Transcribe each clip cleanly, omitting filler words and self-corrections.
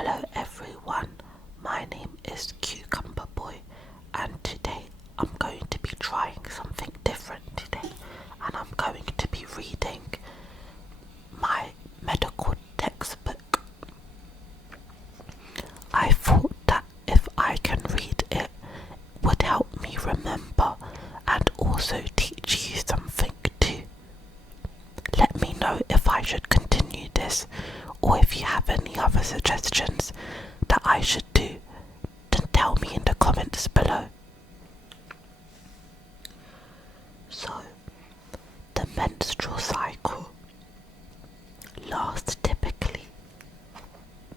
Hello everyone, my name is Cucumber Boy and today I'm going to be trying something different today and I'm going to be reading my medical textbook. I thought that if I can read it would help me remember and also teach you something too. Let me know if I should continue this or if you have any other suggestions that I should do, then tell me in the comments below. So, the menstrual cycle lasts typically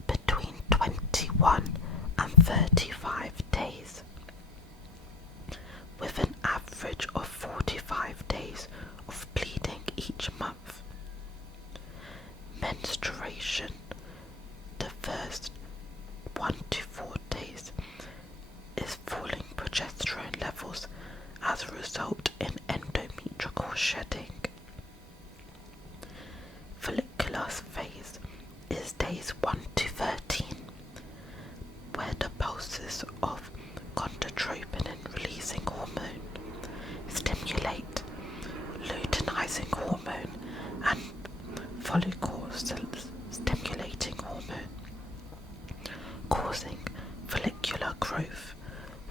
between 21 and 35 days, with an average of 45 days of bleeding each month. Menstruation, the first 1 to 4 days, is falling progesterone levels as a result in endometrial shedding. Follicular phase is days 1 to 13, where the pulses of gonadotropin-releasing hormone stimulate luteinizing hormone and follicle stimulating hormone, causing follicular growth.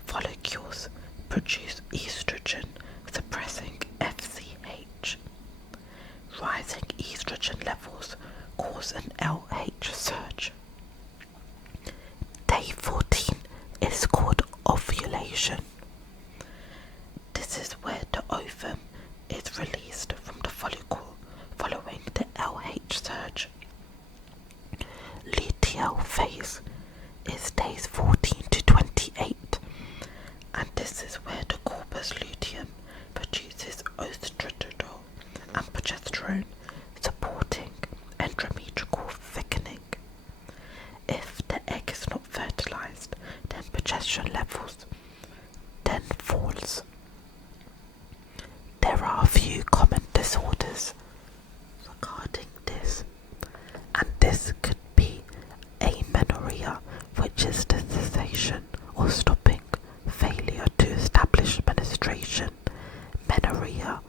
Follicles produce estrogen, suppressing FSH. Rising estrogen levels cause an LH surge. Day 14 is called ovulation. This is where the ovum is released from the follicle following the LH surge. Luteal phase is days 14 to 28, and this is where the corpus luteum produces oestradiol and progesterone, supporting endometrial thickening. If the egg is not fertilized, then progesterone levels then falls. There are a few common disorders regarding this, and this could be amenorrhea, which is the cessation or stopping failure to establish menstruation. Menorrhea,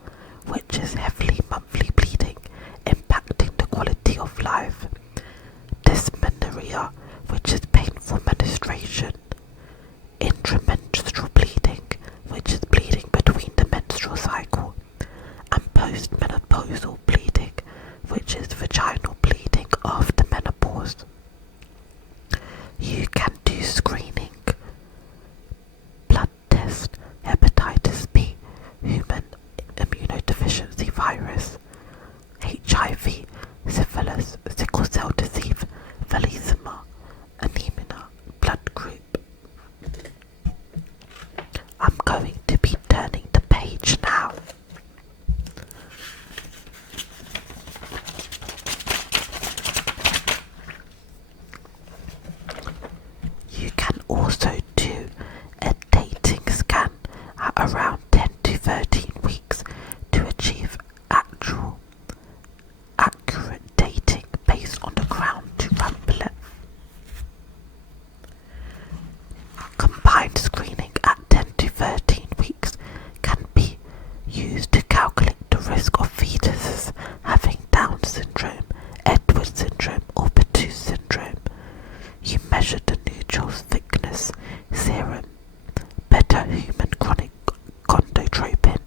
which is heavily monthly bleeding, impacting the quality of life. Dysmenorrhea, which is painful menstruation. Intramenstrual bleeding, which is bleeding between the menstrual cycle. And postmenopausal bleeding, which is vaginal bleeding after menopause. You can do screening, blood test, hepatitis B, human immunodeficiency virus, HIV, syphilis, sickle cell disease, thalassemia, anemia, blood group. I'm going to be turning the page now. You can also do a dating scan at around 10 to 13 weeks to achieve accurate dating based on the ground to ramp length. Combined screening at 10 to 13 weeks can be used to calculate the risk of fetuses having Down syndrome, Edwards syndrome, or Petus syndrome. You measure the neutral thickness serum, beta human chronic gonadotropin,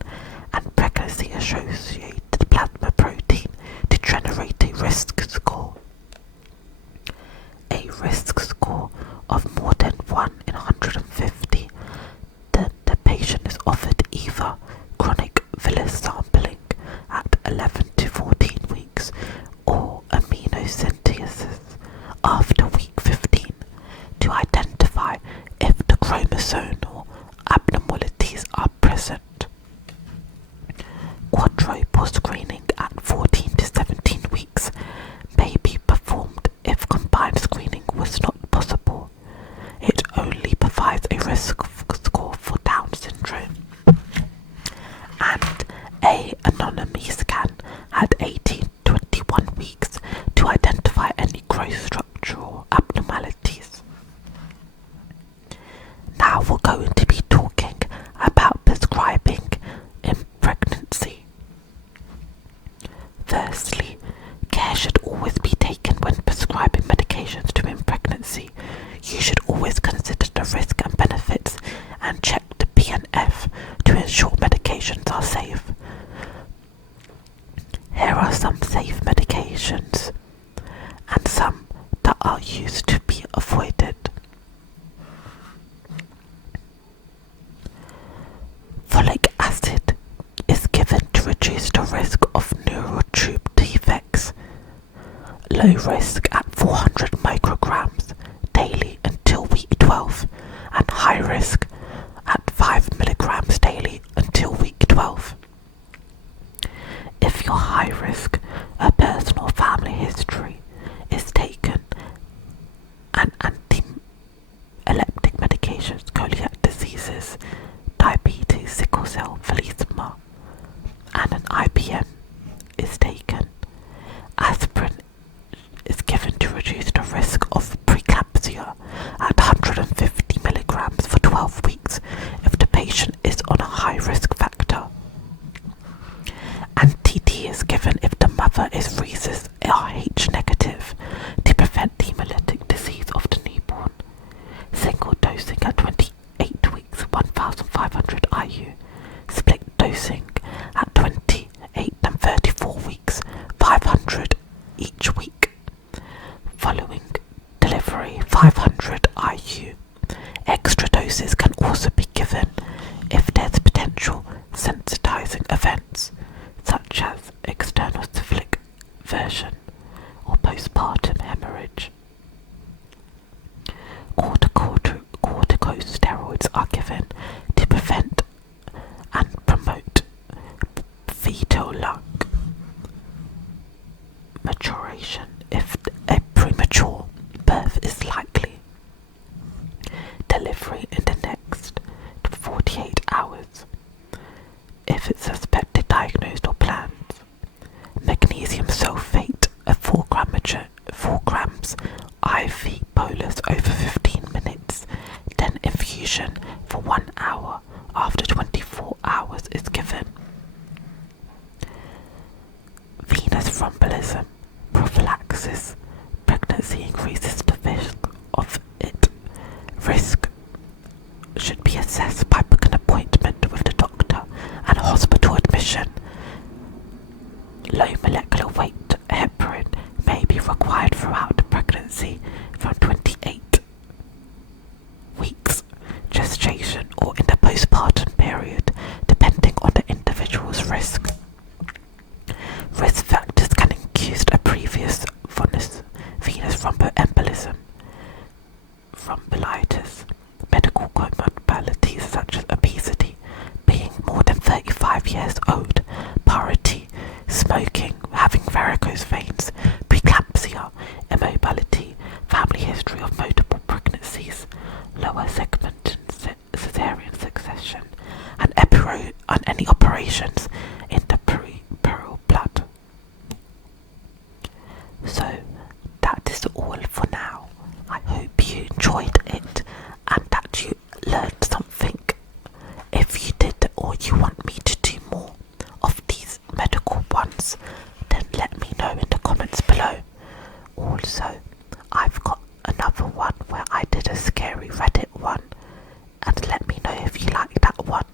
and pregnancy-associated plasma protein to generate a risk score. A risk score of more than 1 in 150, then the patient is offered either chronic villus sampling at 11 to 14 weeks or amniocentesis after week 15 to identify if the chromosomal abnormalities are present. Quadruple screening at 14 to 17 weeks may be performed if combined screening was not possible. are used to be avoided. Folic acid is given to reduce the risk of neural tube defects. Low risk at 400 micrograms daily until week 12, and high risk at 5 milligrams daily until week 12. If your high risk, a personal family history is taken, and anti-epileptic medications, celiac diseases, diabetes, sickle cell, thalassemia, and an IBM is taken, aspirin is given to reduce the risk of preeclampsia at 150 milligrams for 12 weeks if the patient is on a high risk factor. Anti-D is given if the mother is rhesus RH negative to prevent the hemolytic disease of the newborn. Single dosing at 28 weeks, 1,500 IU. Split dosing at 28 and 34 weeks, 500 each week. Following delivery, 500 IU. Extra doses can also be given if there's potential sensitizing events, such as external syphilic version or postpartum hemorrhage. Corticosteroids are given to prevent and promote fetal lung maturation if a premature birth is likely. Delivery in the next 48 hours if it's suspected, diagnosed or planned. Magnesium sulfate, a 4 grams IV bolus over 15 minutes, then infusion for 1 hour after 24 hours is given. Venous thrombolism prophylaxis. Pregnancy increases the risk of it. Risk should be assessed by booking an appointment with the doctor and hospital admission. Low molecular weight heparin may be required throughout the pregnancy from 28 weeks gestation or in the postpartum period, depending on the individual's risk. Risk factors can include a previous venous thromboembolism, thrombolysis, medical comorbidities such as obesity, being more than 35 years old, poverty, smoking, having varicose veins, preeclampsia, immobility, family history of multiple pregnancies, lower segment cesarean section, and any operations in the peripheral blood. So that is all for now. I hope you enjoyed it and that you learned something. If you did or you want me to do more of these medical ones, then let me know in the comments below. Also, I've got another one where I did a scary Reddit one, and let me know if you like that one.